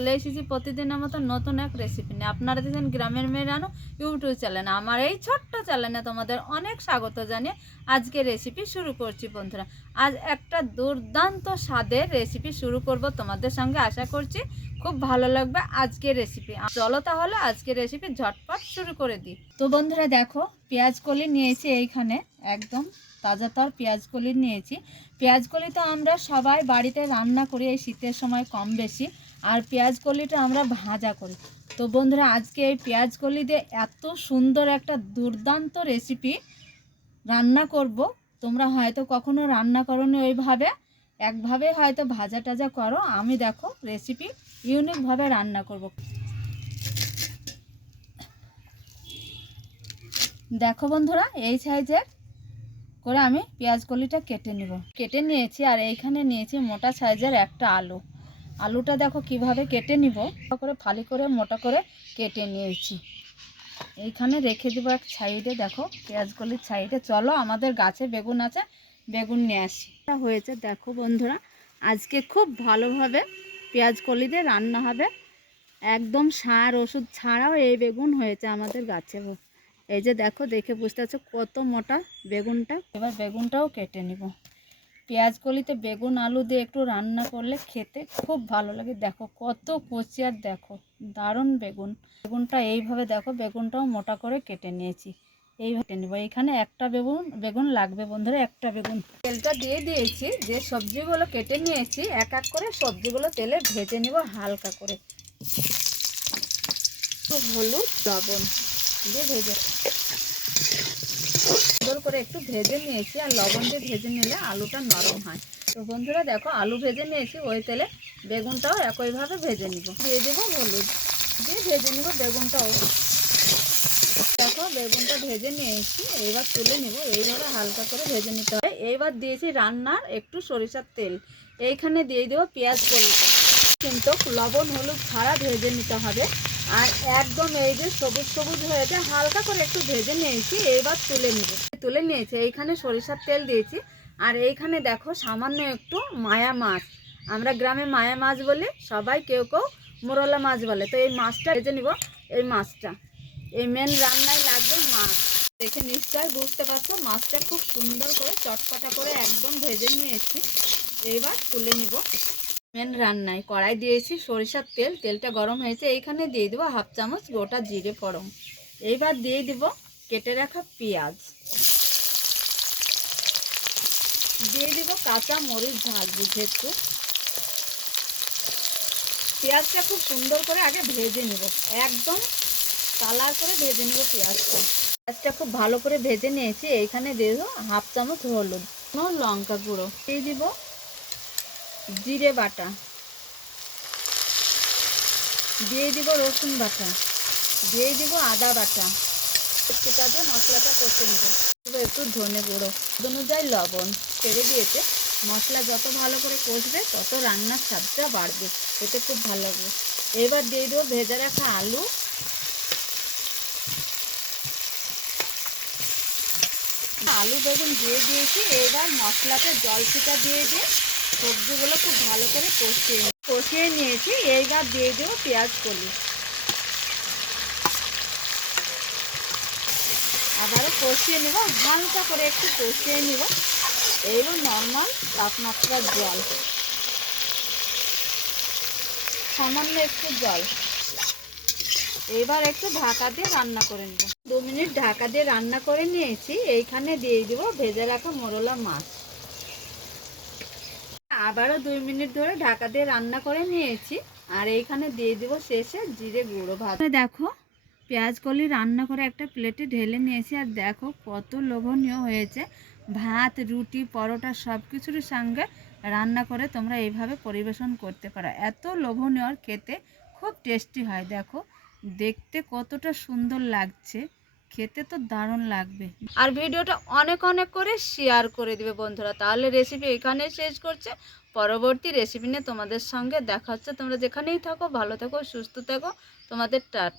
চলে এসেছি প্রতিদিনের মতো নতুন এক রেসিপি নিয়ে। আপনারা দেখছেন গ্রামের মেয়ে রানু ইউটিউব চ্যানেল। আমার এই ছোট্ট চ্যানেলে তোমাদের অনেক স্বাগত জানিয়ে আজকে রেসিপি শুরু করছি বন্ধুরা। আজ একটা দুর্দান্ত স্বাদের রেসিপি শুরু করব তোমাদের সঙ্গে, আশা করছি খুব ভালো লাগবে আজকের রেসিপি। চলো তাহলে আজকের রেসিপি ঝটপট শুরু করে দিই। তো বন্ধুরা দেখো, পেঁয়াজ কলি নিয়েছি এইখানে, একদম তাজা পেঁয়াজ কলি নিয়েছি। পেঁয়াজ কলি তো আমরা সবাই বাড়িতে রান্না করি এই শীতের সময় কম বেশি, আর পেঁয়াজ কলিটা আমরা ভাজা করি। তো বন্ধুরা আজকে এই পেঁয়াজ কলি দিয়ে এত সুন্দর একটা দুর্দান্ত রেসিপি রান্না করব। তোমরা হয়তো কখনো রান্না করোনি ওইভাবে, একভাবে হয়তো ভাজা টাজা করো। আমি দেখো রেসিপি ইউনিকভাবে রান্না করব। দেখো বন্ধুরা, এই সাইজের করে আমি পেঁয়াজ কলিটা কেটে নিয়েছি। আর এইখানে নিয়েছি মোটা সাইজের একটা আলুটা দেখো কিভাবে কেটে নিব, করে ফালি করে মোটা করে কেটে নিয়েছি। এইখানে রেখে দেবো এক সাইডে। দেখো পেঁয়াজ কলির সাইডে। চলো আমাদের গাছে বেগুন আছে, বেগুন নিয়ে আসি। হয়েছে দেখো বন্ধুরা, আজকে খুব ভালোভাবে পেঁয়াজ কলি দিয়ে রান্না হবে। একদম সার ওষুধ ছাড়াও এই বেগুন হয়েছে আমাদের গাছে। এই যে দেখো, দেখে বুঝতে পারছো কত মোটা বেগুনটা। এবার বেগুনটাও কেটে নিব। পেঁয়াজ কলিতে বেগুন আলু দিয়ে একটু রান্না করলে খেতে খুব ভালো লাগে। দেখো কত কচি, আর দেখো দারুণ বেগুনটা এইভাবে দেখো, বেগুনটাও মোটা করে কেটে নিয়েছি। এইভাবে নেব। এইখানে একটা বেগুন লাগবে বন্ধুরা, একটা বেগুন। তেলটা দিয়ে দিয়েছি। যে সবজিগুলো কেটে নিয়েছি এক এক করে সবজিগুলো তেলে ভেজে নিব হালকা করে। হলুদ লবণ দিয়ে ভেজে সুন্দর করে একটু ভেজে নিয়েছি। আর লবণ দিয়ে ভেজে নিলে আলুটা নরম হয়। তো বন্ধুরা দেখো, আলু ভেজে নিয়েছি, ওই তেলে বেগুনটাও একইভাবে ভেজে নিব। দিয়ে দেবো হলুদ দিয়ে ভেজে নিব বেগুনটাও। দেখো বেগুনটা ভেজে নিয়েছি, এইবার তুলে নিব। এইভাবে হালকা করে ভেজে নিতে হয়। এইবার দিয়েছি রান্নার একটু সরিষার তেল। এইখানে দিয়ে দেবো পেঁয়াজ কলিটা, কিন্তু লবণ হলুদ ছাড়া ভেজে নিতে হবে। আর একদম এই যে সবুজ সবুজ হয়েছে, হালকা করে একটু ভেজে নিয়েছি। এইবার তুলে নিয়েছি। এইখানে সরিষার তেল দিয়েছি। আর এইখানে দেখো সামান্য একটু মায়া মাছ, আমরা গ্রামে মায়া মাছ বলি, সবাই কেউ কেউ মোরলা মাছ বলে। তো এই মাছটা ভেজে নিব। এই মাছটা এই মেন রান্নায় লাগবে মাছ। দেখে নিশ্চয় বুঝতে পারছো, মাছটা খুব সুন্দর করে চটপটা করে একদম ভেজে নিয়েছি। এইবার তুলে নিব। মেন রান্নায় কড়াই দিয়েছি সরিষার তেল, তেলটা গরম হয়েছে। এইখানে দিয়ে দেবো হাফ চামচ গোটা জিরে ফোড়ন। এইবার দিয়ে দিব কেটে রাখা পেঁয়াজ, দিয়ে দিব কাঁচা মরিচ ঝাল বুঝে একটু। পেঁয়াজটা খুব সুন্দর করে আগে ভেজে নিব, একদম কালার করে ভেজে নিব পেঁয়াজটা খুব ভালো করে ভেজে নিয়েছি। এইখানে দিয়ে দেবো হাফ চামচ হলুদ, লঙ্কা গুঁড়ো, দিয়ে দিব জিরে বাটা, দিয়ে দিব রসুন বাটা, দিয়ে দিব আদা বাটা। একটুটাতে মশলাটা কষে নেব। একটু ধনে গুঁড়ো, অনুযায়ী লবণ ছেড়ে দিয়েছে। মশলা যত ভালো করে কষবে তত রান্নার স্বাদটা বাড়বে, এতে খুব ভালো লাগবে। এবার দিয়ে দেবো ভেজে রাখা আলু বেগুন দিয়ে দিয়েছি। এবার মশলাতে জল ছিটা দিয়ে সবজিগুলো খুব ভালো করে কষিয়ে নিয়েছি। এইবার দিয়ে দেবো পেঁয়াজ কলি, আবারও কষিয়ে নেব, হালকা করে একটু কষিয়ে নেব। এইবার নর্মাল তাপমাত্রার জল, সামান্য একটু জল। এবার একটু ঢাকা দিয়ে রান্না করে নেব। 2 মিনিট ঢাকা দিয়ে রান্না করে নিয়েছি। এইখানে দিয়ে দেবো ভেজে রাখা মোরলা মাছ। আবারও 2 মিনিট ধরে ঢাকা দিয়ে রান্না করে নিয়েছি। আর এইখানে দিয়ে দেবো শেষে জিরে গুঁড়ো। দেখো পেঁয়াজ কলি রান্না করে একটা প্লেটে ঢেলে নিয়েছি। আর দেখো কত লোভনীয় হয়েছে। ভাত রুটি পরোটা সব কিছুর সঙ্গে রান্না করে তোমরা এইভাবে পরিবেশন করতে পারো। এত লোভনীয়, আর খেতে খুব টেস্টি হয়। দেখো দেখতে কতটা সুন্দর লাগছে, খেতে তো দারুণ লাগবে। আর ভিডিওটা অনেক অনেক করে শেয়ার করে দিবে বন্ধুরা। তাহলে রেসিপি এখানে শেষ করছে। পরবর্তী রেসিপি নিয়ে তোমাদের সঙ্গে দেখা হচ্ছে। তোমরা যেখানেই থাকো ভালো থাকো, সুস্থ থাকো। তোমাদের টাটা।